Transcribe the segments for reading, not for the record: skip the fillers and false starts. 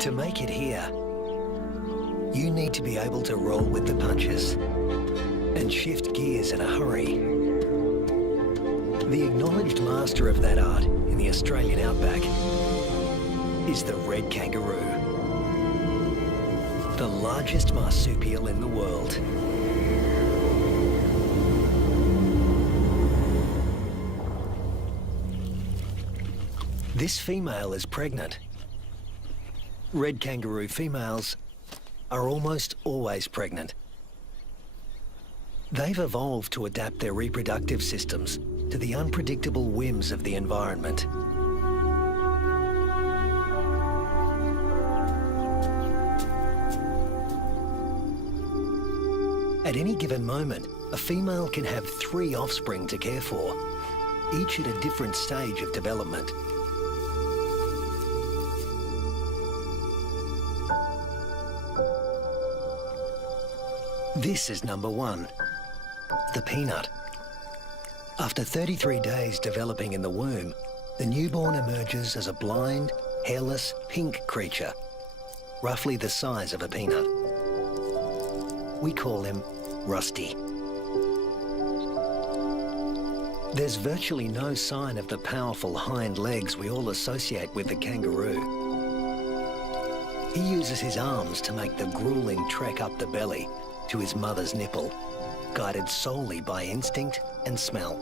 To make it here, you need to be able to roll with the punches and shift gears in a hurry. The acknowledged master of that art in the Australian outback is the red kangaroo, the largest marsupial in the world. This female is pregnant. Red kangaroo females are almost always pregnant. They've evolved to adapt their reproductive systems to the unpredictable whims of the environment. At any given moment, a female can have 3 offspring to care for, each at a different stage of development. This is number 1, the peanut. After 33 days developing in the womb, the newborn emerges as a blind, hairless, pink creature, roughly the size of a peanut. We call him Rusty. There's virtually no sign of the powerful hind legs we all associate with the kangaroo. He uses his arms to make the grueling trek up the belly to his mother's nipple, guided solely by instinct and smell.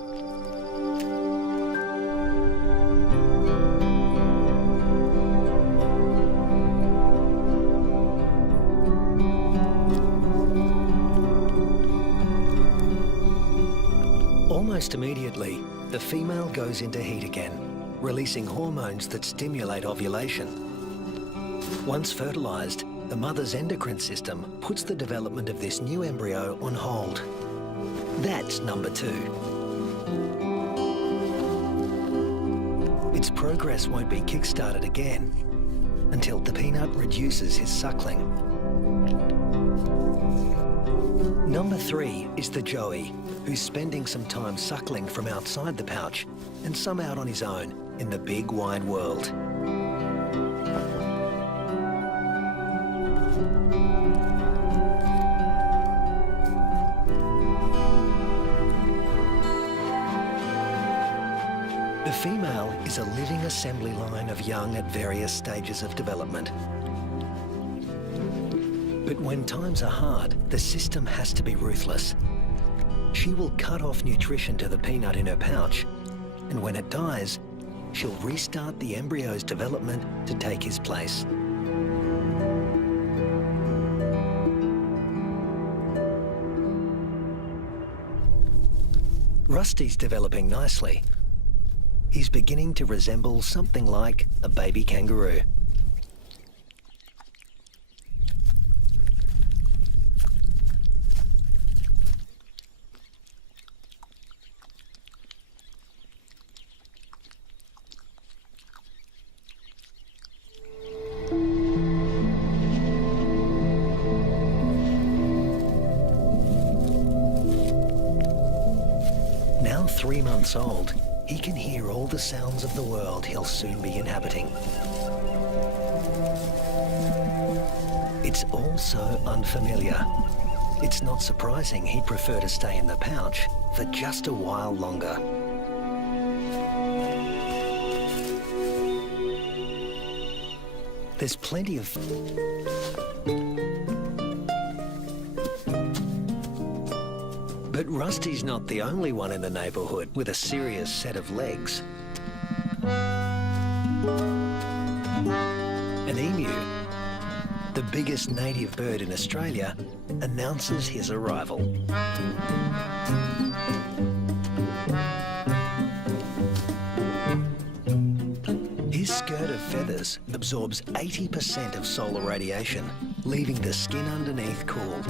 Almost immediately, the female goes into heat again, releasing hormones that stimulate ovulation. Once fertilized, the mother's endocrine system puts the development of this new embryo on hold. That's number 2. Its progress won't be kick-started again until the peanut reduces his suckling. Number 3 is the joey, who's spending some time suckling from outside the pouch and some out on his own in the big wide world. The female is a living assembly line of young at various stages of development. But when times are hard, the system has to be ruthless. She will cut off nutrition to the peanut in her pouch, and when it dies, she'll restart the embryo's development to take his place. Rusty's developing nicely. He's beginning to resemble something like a baby kangaroo. Now 3 months old, he can hear all the sounds of the world he'll soon be inhabiting. It's all so unfamiliar. It's not surprising he'd prefer to stay in the pouch for just a while longer. There's plenty of... But Rusty's not the only one in the neighborhood with a serious set of legs. An emu, the biggest native bird in Australia, announces his arrival. His skirt of feathers absorbs 80% of solar radiation, leaving the skin underneath cool.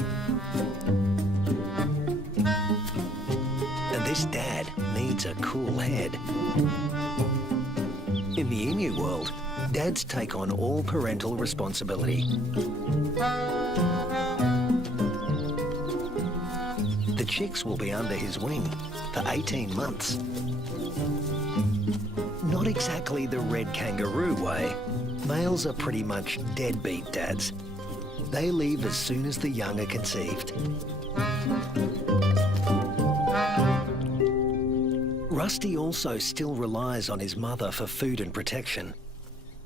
And this dad needs a cool head. In the emu world, dads take on all parental responsibility. The chicks will be under his wing for 18 months. Not exactly the red kangaroo way. Males are pretty much deadbeat dads. They leave as soon as the young are conceived. Rusty also still relies on his mother for food and protection,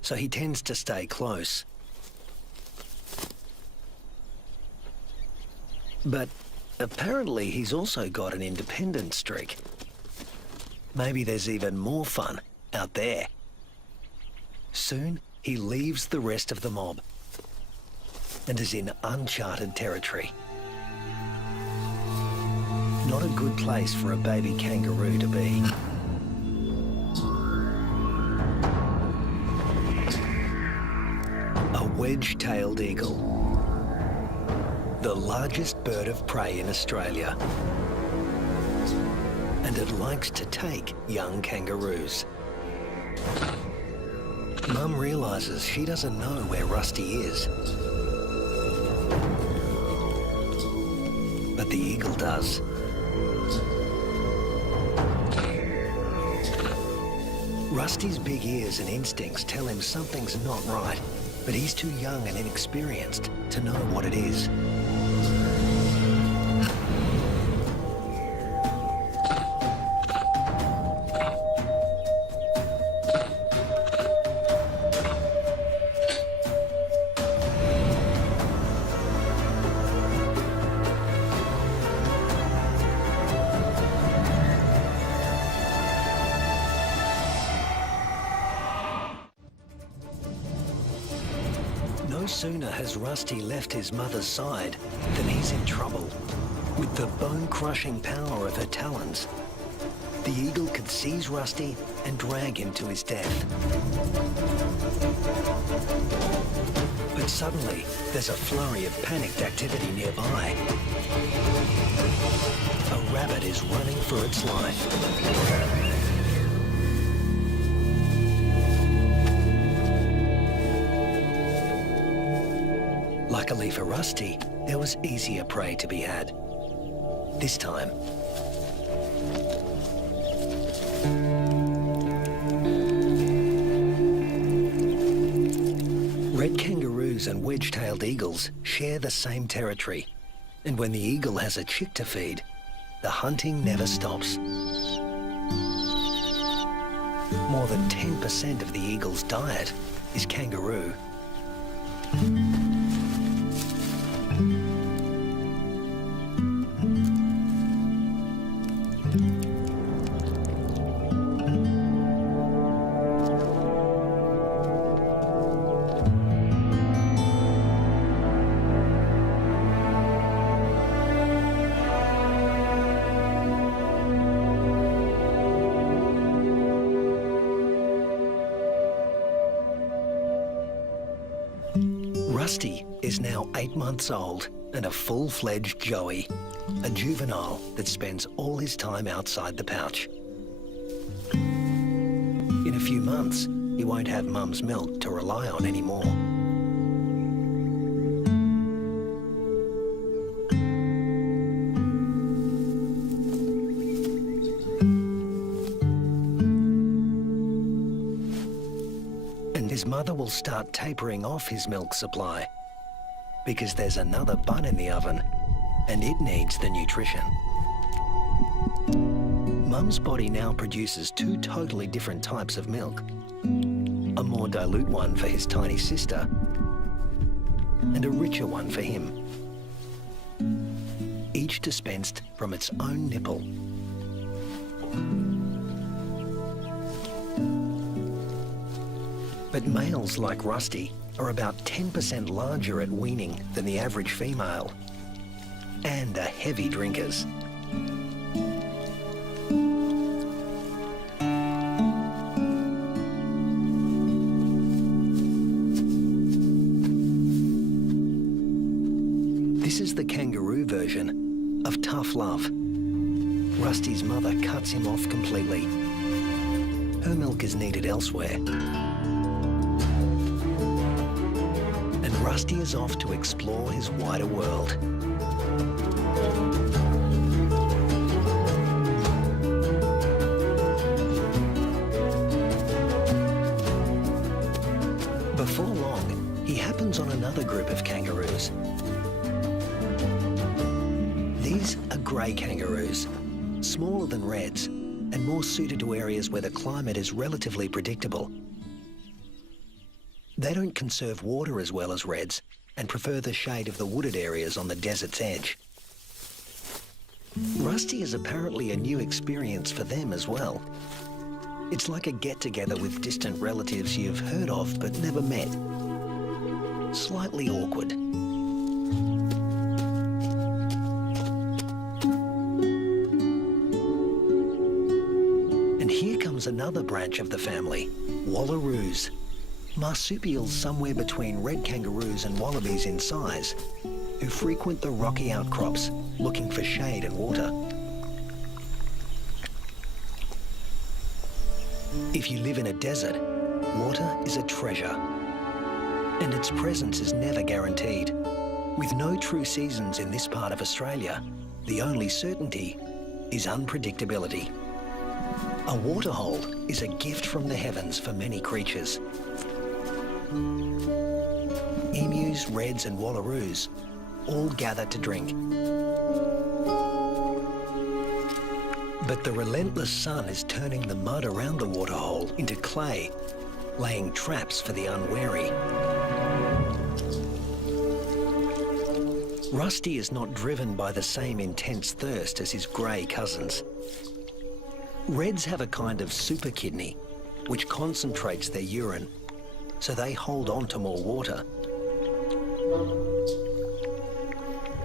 so he tends to stay close. But apparently he's also got an independent streak. Maybe there's even more fun out there. Soon, he leaves the rest of the mob and is in uncharted territory. Not a good place for a baby kangaroo to be. A wedge-tailed eagle, the largest bird of prey in Australia. And it likes to take young kangaroos. Mum realises she doesn't know where Rusty is. But the eagle does. Rusty's big ears and instincts tell him something's not right, but he's too young and inexperienced to know what it is. No sooner has Rusty left his mother's side than he's in trouble. With the bone-crushing power of her talons, the eagle could seize Rusty and drag him to his death. But suddenly, there's a flurry of panicked activity nearby. A rabbit is running for its life. Luckily for Rusty, there was easier prey to be had. This time, red kangaroos and wedge-tailed eagles share the same territory, and when the eagle has a chick to feed, the hunting never stops. More than 10% of the eagle's diet is kangaroo. Rusty is now 8 months old and a full-fledged joey, a juvenile that spends all his time outside the pouch. In a few months, he won't have Mum's milk to rely on anymore. His mother will start tapering off his milk supply because there's another bun in the oven and it needs the nutrition. Mum's body now produces 2 totally different types of milk. A more dilute one for his tiny sister and a richer one for him. Each dispensed from its own nipple. But males like Rusty are about 10% larger at weaning than the average female, and are heavy drinkers. This is the kangaroo version of tough love. Rusty's mother cuts him off completely. Her milk is needed elsewhere. Rusty is off to explore his wider world. Before long, he happens on another group of kangaroos. These are grey kangaroos, smaller than reds and more suited to areas where the climate is relatively predictable. They don't conserve water as well as reds and prefer the shade of the wooded areas on the desert's edge. Rusty is apparently a new experience for them as well. It's like a get-together with distant relatives you've heard of but never met. Slightly awkward. And here comes another branch of the family, wallaroos. Marsupials somewhere between red kangaroos and wallabies in size, who frequent the rocky outcrops looking for shade and water. If you live in a desert, water is a treasure, and its presence is never guaranteed. With no true seasons in this part of Australia, the only certainty is unpredictability. A waterhole is a gift from the heavens for many creatures. Emus, reds and wallaroos all gather to drink. But the relentless sun is turning the mud around the waterhole into clay, laying traps for the unwary. Rusty is not driven by the same intense thirst as his grey cousins. Reds have a kind of super kidney, which concentrates their urine, so they hold on to more water.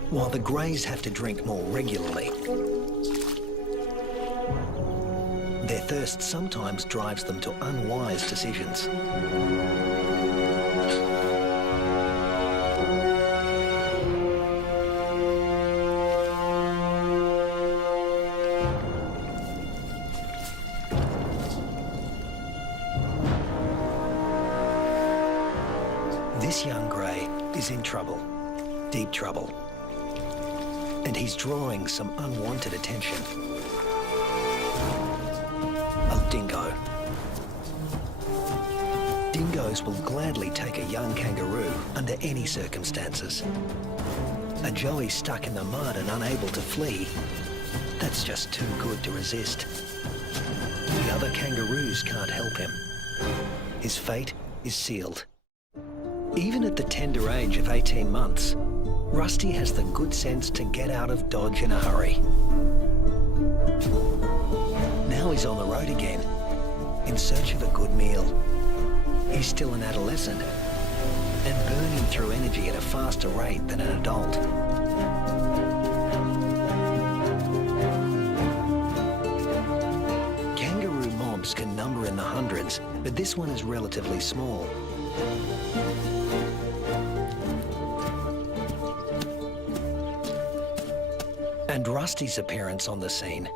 While the greys have to drink more regularly. Their thirst sometimes drives them to unwise decisions. This young grey is in trouble, deep trouble, and he's drawing some unwanted attention. A dingo. Dingoes will gladly take a young kangaroo under any circumstances. A joey stuck in the mud and unable to flee, that's just too good to resist. The other kangaroos can't help him. His fate is sealed. Even at the tender age of 18 months, Rusty has the good sense to get out of Dodge in a hurry. Now he's on the road again, in search of a good meal. He's still an adolescent, and burning through energy at a faster rate than an adult. Kangaroo mobs can number in the hundreds, but this one is relatively small. And Rusty's appearance on the scene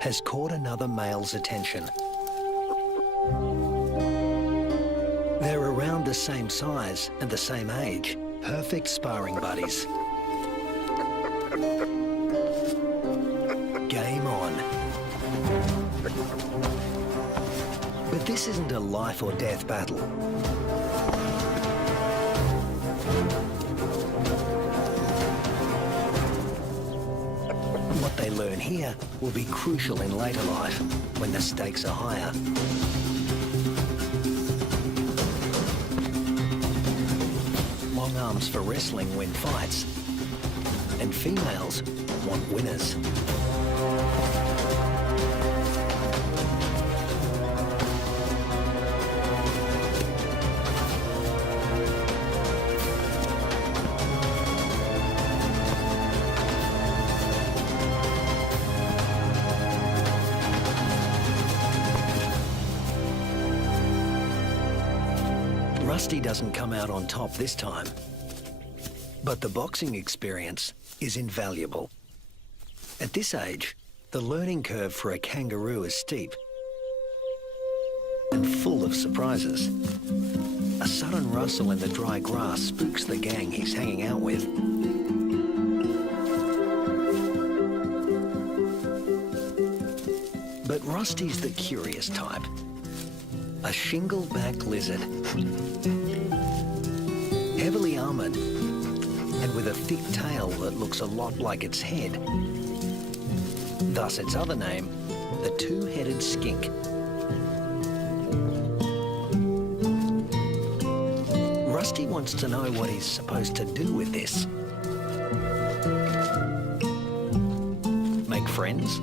has caught another male's attention. They're around the same size and the same age, perfect sparring buddies. Game on. But this isn't a life or death battle. What they learn here will be crucial in later life, when the stakes are higher. Long arms for wrestling win fights, and females want winners. Rusty doesn't come out on top this time, but the boxing experience is invaluable. At this age, the learning curve for a kangaroo is steep and full of surprises. A sudden rustle in the dry grass spooks the gang he's hanging out with. But Rusty's the curious type. A shingle-back lizard. horn and with a thick tail that looks a lot like its head. Thus its other name, the two-headed skink. Rusty wants to know what he's supposed to do with this. Make friends?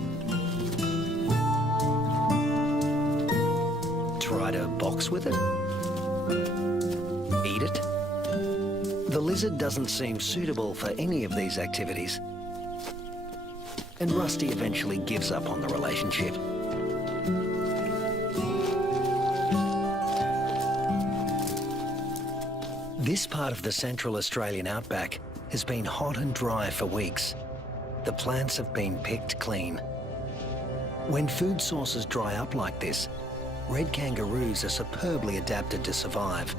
Try to box with it? Eat it? The lizard doesn't seem suitable for any of these activities. And Rusty eventually gives up on the relationship. This part of the Central Australian outback has been hot and dry for weeks. The plants have been picked clean. When food sources dry up like this, red kangaroos are superbly adapted to survive.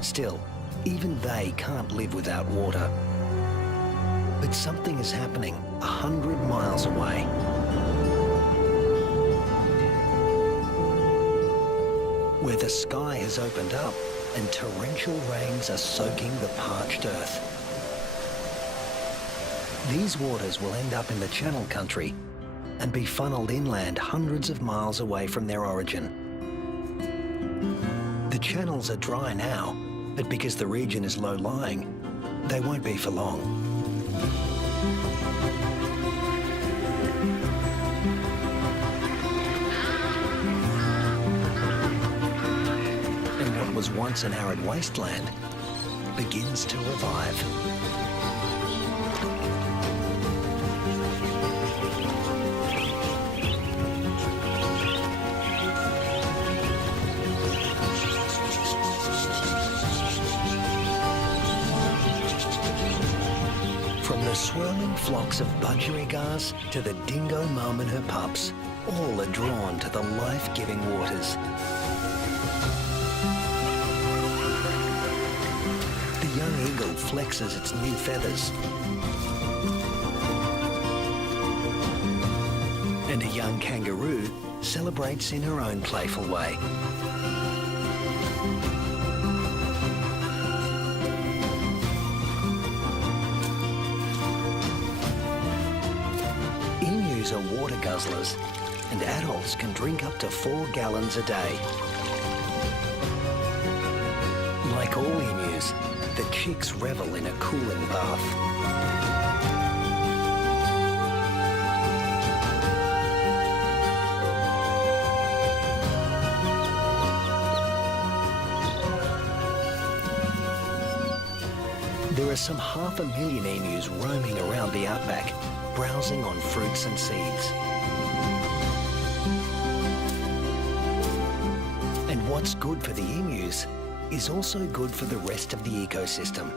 Still, even they can't live without water. But something is happening 100 miles away. Where the sky has opened up and torrential rains are soaking the parched earth. These waters will end up in the Channel Country and be funneled inland hundreds of miles away from their origin. The channels are dry now, but because the region is low-lying, they won't be for long. And what was once an arid wasteland begins to revive. From the swirling flocks of budgerigars to the dingo mum and her pups, all are drawn to the life-giving waters. The young eagle flexes its new feathers. And a young kangaroo celebrates in her own playful way. Emus are water guzzlers, and adults can drink up to 4 gallons a day. Like all emus, the chicks revel in a cooling bath. There are some 500,000 emus roaming around the outback, browsing on fruits and seeds. And what's good for the emus is also good for the rest of the ecosystem.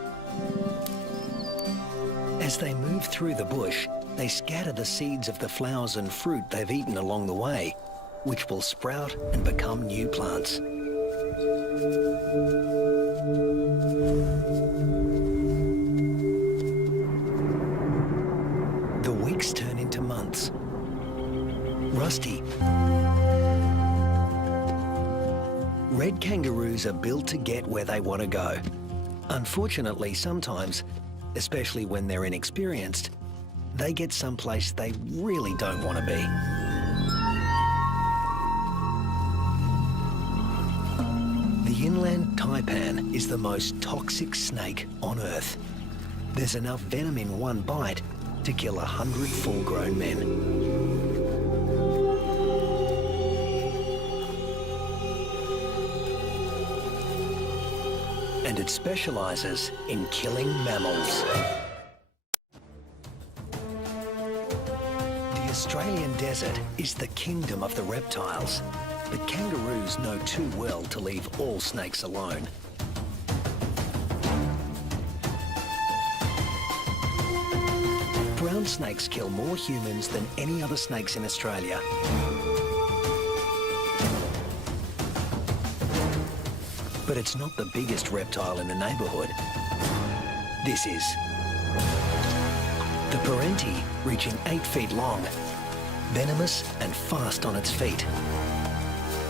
As they move through the bush, they scatter the seeds of the flowers and fruit they've eaten along the way, which will sprout and become new plants. The weeks turn into months. Rusty. Red kangaroos are built to get where they want to go. Unfortunately, sometimes, especially when they're inexperienced, they get someplace they really don't want to be. The inland taipan is the most toxic snake on Earth. There's enough venom in one bite to kill 100 full-grown men. And it specialises in killing mammals. The Australian desert is the kingdom of the reptiles, but kangaroos know too well to leave all snakes alone. Brown snakes kill more humans than any other snakes in Australia. But it's not the biggest reptile in the neighbourhood. This is. The parenti, reaching 8 feet long, venomous and fast on its feet.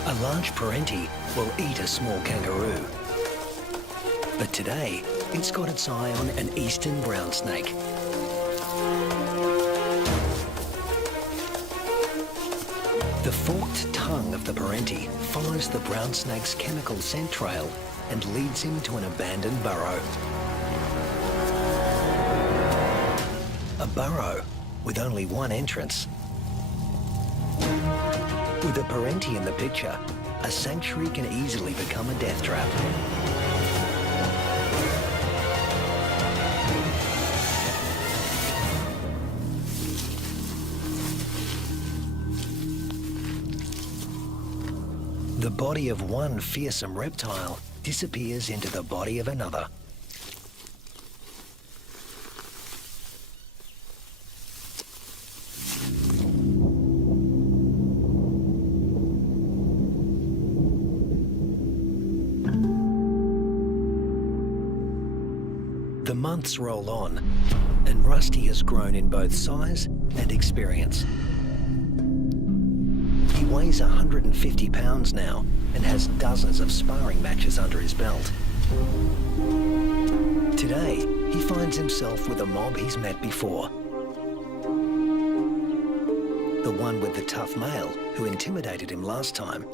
A large parenti will eat a small kangaroo. But today, It's got its eye on an eastern brown snake. The forked tongue of the parenti follows the brown snake's chemical scent trail and leads him to an abandoned burrow. A burrow with only one entrance. With a parenti in the picture, a sanctuary can easily become a death trap. The body of one fearsome reptile disappears into the body of another. The months roll on, and Rusty has grown in both size and experience. He weighs 150 pounds now and has dozens of sparring matches under his belt. Today, he finds himself with a mob he's met before. The one with the tough male who intimidated him last time.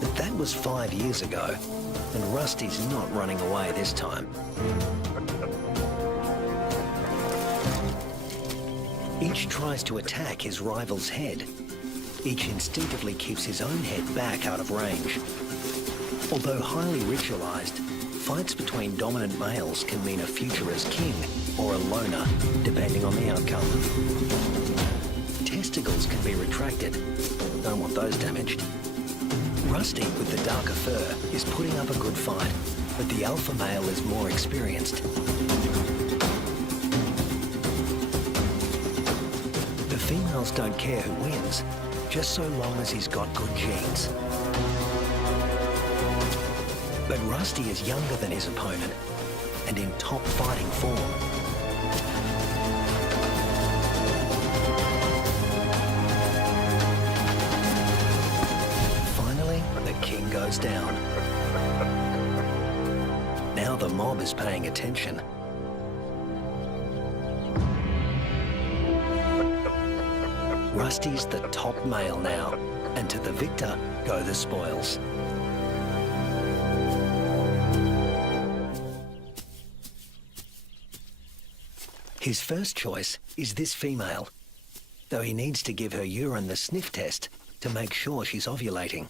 But that was 5 years ago, and Rusty's not running away this time. Each tries to attack his rival's head. Each instinctively keeps his own head back out of range. Although highly ritualized, fights between dominant males can mean a future as king or a loner, depending on the outcome. Testicles can be retracted. Don't want those damaged. Rusty, with the darker fur, is putting up a good fight, but the alpha male is more experienced. Females don't care who wins, just so long as he's got good genes. But Rusty is younger than his opponent and in top fighting form. Finally, the king goes down. Now the mob is paying attention. Rusty's the top male now, and to the victor go the spoils. His first choice is this female, though he needs to give her urine the sniff test to make sure she's ovulating.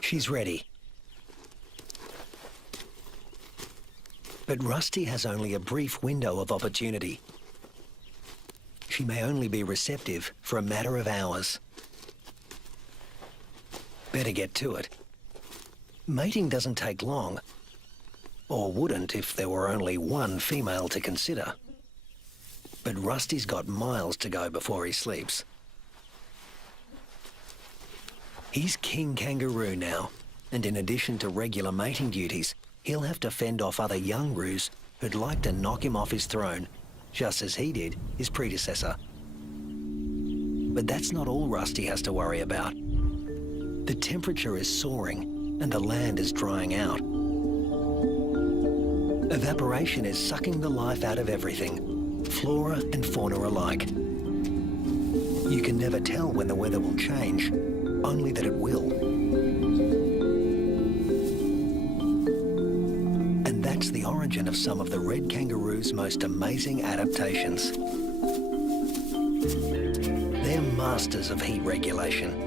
She's ready. But Rusty has only a brief window of opportunity. She may only be receptive for a matter of hours. Better get to it. Mating doesn't take long, or wouldn't if there were only one female to consider. But Rusty's got miles to go before he sleeps. He's King Kangaroo now, and in addition to regular mating duties, he'll have to fend off other young roos who'd like to knock him off his throne, just as he did his predecessor. But that's not all Rusty has to worry about. The temperature is soaring, and the land is drying out. Evaporation is sucking the life out of everything, flora and fauna alike. You can never tell when the weather will change, only that it will. And that's the origin of some of the red kangaroo's most amazing adaptations. They're masters of heat regulation.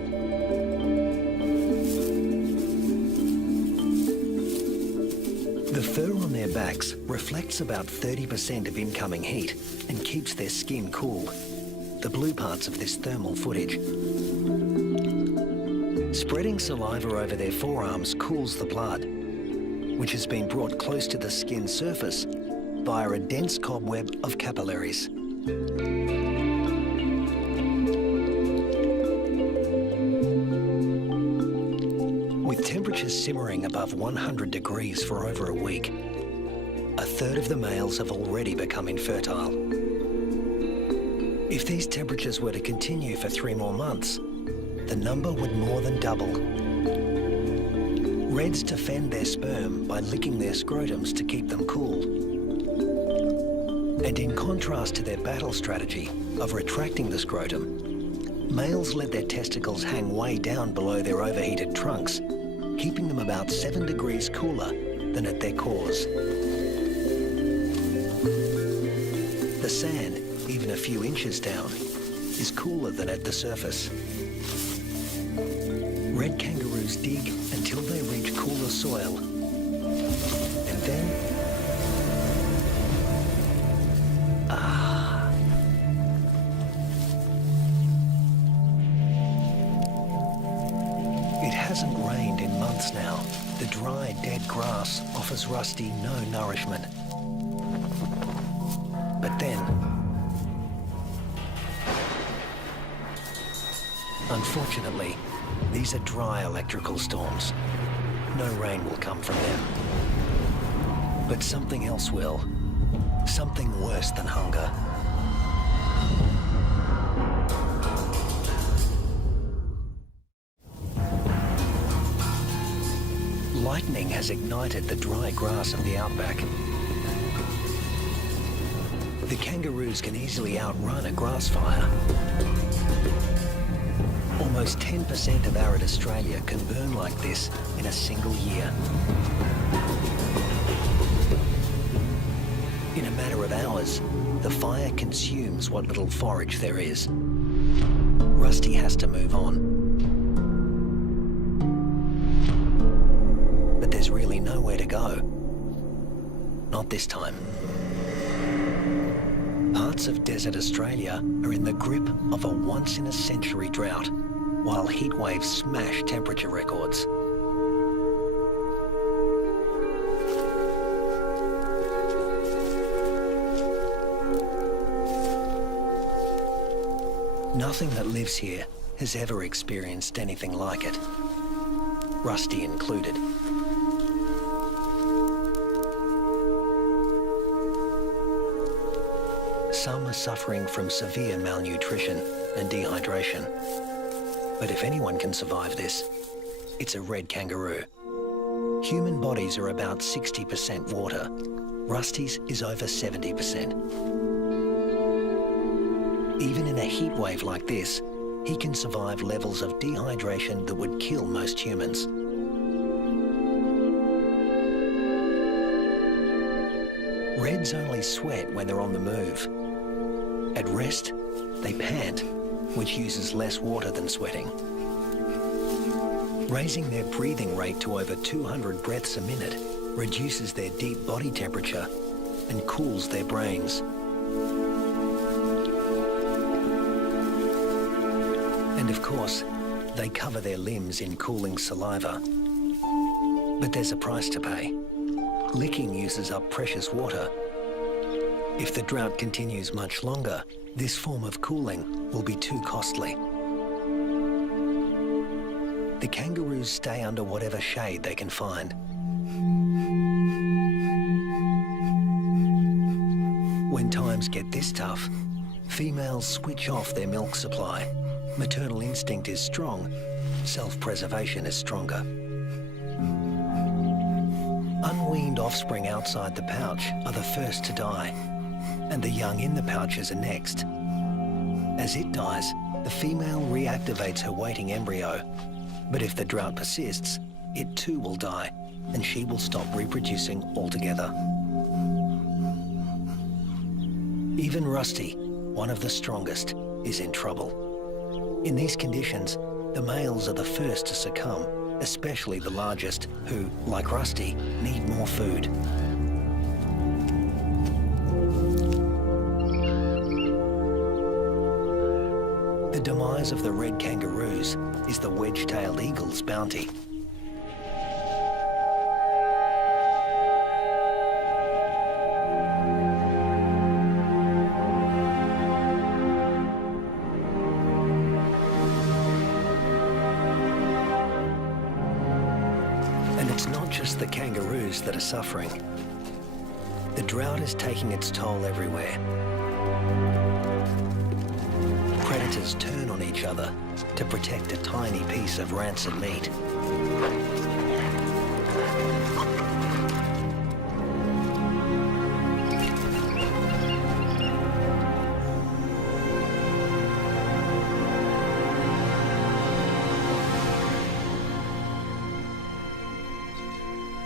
The fur on their backs reflects about 30% of incoming heat and keeps their skin cool, the blue parts of this thermal footage. Spreading saliva over their forearms cools the blood, which has been brought close to the skin surface via a dense cobweb of capillaries. temperatures simmering above 100 degrees for over a week, a third of the males have already become infertile. If these temperatures were to continue for 3 more months, the number would more than double. Reds defend their sperm by licking their scrotums to keep them cool. And in contrast to their battle strategy of retracting the scrotum, males let their testicles hang way down below their overheated trunks, keeping them about 7 degrees cooler than at their cores. The sand, even a few inches down, is cooler than at the surface. Red kangaroos dig until they reach cooler soil, and then it hasn't rained in months now. The dry, dead grass offers Rusty no nourishment. But then, unfortunately, these are dry electrical storms. No rain will come from them. But something else will. Something worse than hunger. Lightning has ignited the dry grass of the outback. The kangaroos can easily outrun a grass fire. Almost 10% of arid Australia can burn like this in a single year. In a matter of hours, the fire consumes what little forage there is. Rusty has to move on. But there's really nowhere to go. Not this time. Parts of desert Australia are in the grip of a once-in-a-century drought, while heat waves smash temperature records. Nothing that lives here has ever experienced anything like it, Rusty included. Some are suffering from severe malnutrition and dehydration. But if anyone can survive this, it's a red kangaroo. Human bodies are about 60% water. Rusty's is over 70%. Even in a heat wave like this, he can survive levels of dehydration that would kill most humans. Reds only sweat when they're on the move. At rest, they pant, which uses less water than sweating. Raising their breathing rate to over 200 breaths a minute reduces their deep body temperature and cools their brains. And of course, they cover their limbs in cooling saliva. But there's a price to pay. Licking uses up precious water. If the drought continues much longer, this form of cooling will be too costly. The kangaroos stay under whatever shade they can find. When times get this tough, females switch off their milk supply. Maternal instinct is strong, self-preservation is stronger. Unweaned offspring outside the pouch are the first to die, and the young in the pouches are next. As it dies, the female reactivates her waiting embryo. But if the drought persists, it too will die, and she will stop reproducing altogether. Even Rusty, one of the strongest, is in trouble. In these conditions, the males are the first to succumb, especially the largest, who, like Rusty, need more food. The demise of the red kangaroos is the wedge-tailed eagle's bounty. it's not just the kangaroos that are suffering. The drought is taking its toll everywhere. Predators turn on each other to protect a tiny piece of rancid meat.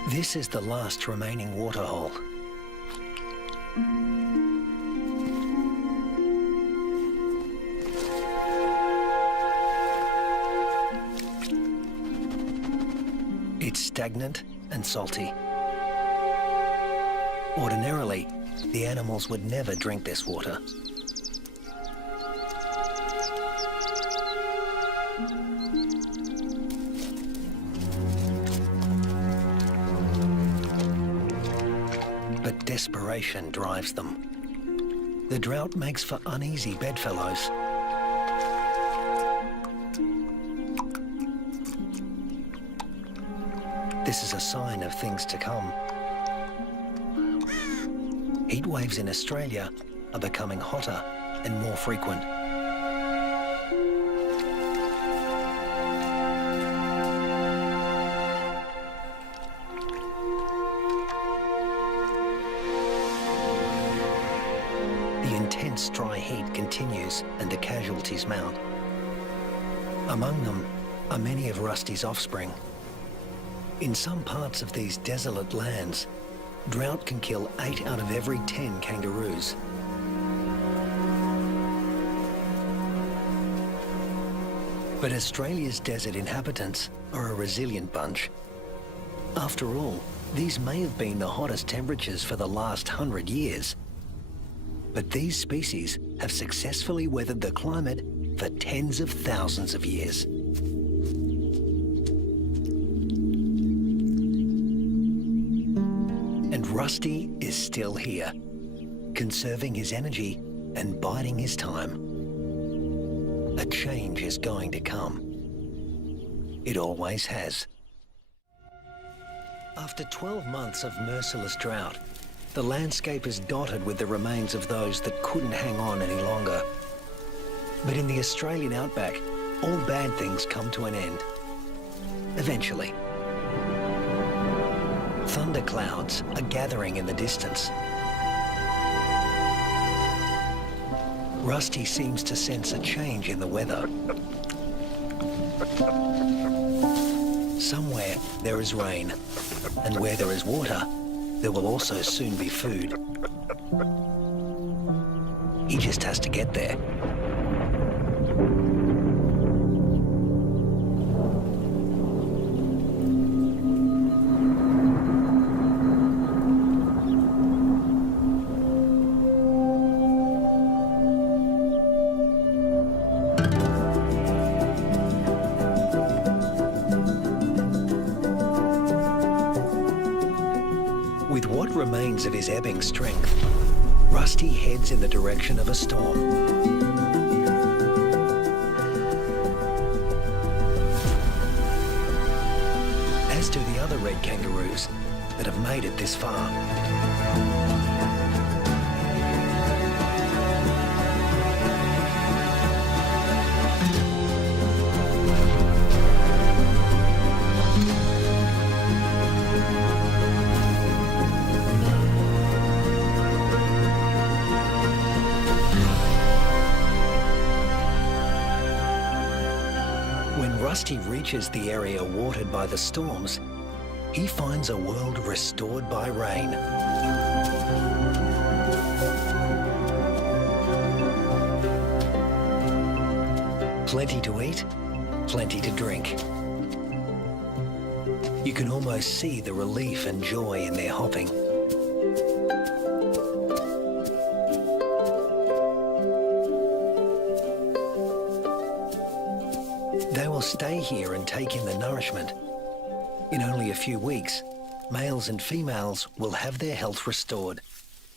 This is the last remaining waterhole. It's stagnant and salty. Ordinarily, the animals would never drink this water. But desperation drives them. The drought makes for uneasy bedfellows. This is a sign of things to come. Heat waves in Australia are becoming hotter and more frequent. The intense dry heat continues and the casualties mount. Among them are many of Rusty's offspring. In some parts of these desolate lands, drought can kill 8 out of every 10 kangaroos. But Australia's desert inhabitants are a resilient bunch. After all, these may have been the hottest temperatures for the last 100 years. But these species have successfully weathered the climate for tens of thousands of years. Rusty is still here, conserving his energy and biding his time. A change is going to come. It always has. After 12 months of merciless drought, the landscape is dotted with the remains of those that couldn't hang on any longer. But in the Australian outback, all bad things come to an end. Eventually. Thunderclouds are gathering in the distance. Rusty seems to sense a change in the weather. Somewhere there is rain, and where there is water, there will also soon be food. He just has to get there. Of his ebbing strength, Rusty heads in the direction of a storm. As do the other red kangaroos that have made it this far. Rusty reaches the area watered by the storms, he finds a world restored by rain. Plenty to eat, plenty to drink. You can almost see the relief and joy in their hopping. They will stay here and take in the nourishment. In only a few weeks, males and females will have their health restored,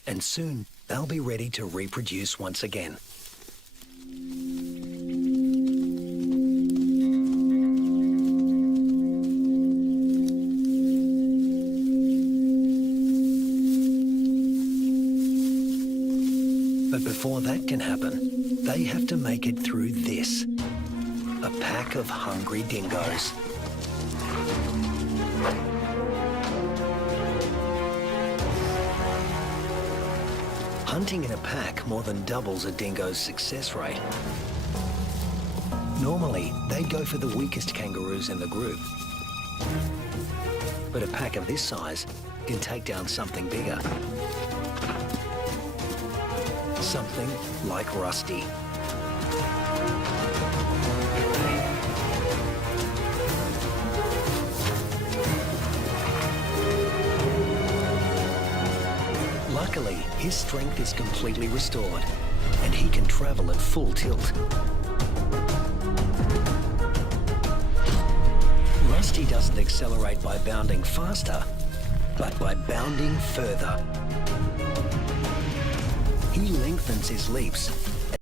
and soon they'll be ready to reproduce once again. But before that can happen, they have to make it through this. A pack of hungry dingoes. Hunting in a pack more than doubles a dingo's success rate. Normally, they'd go for the weakest kangaroos in the group. But a pack of this size can take down something bigger. Something like Rusty. Luckily, his strength is completely restored, and he can travel at full tilt. Rusty doesn't accelerate by bounding faster, but by bounding further. He lengthens his leaps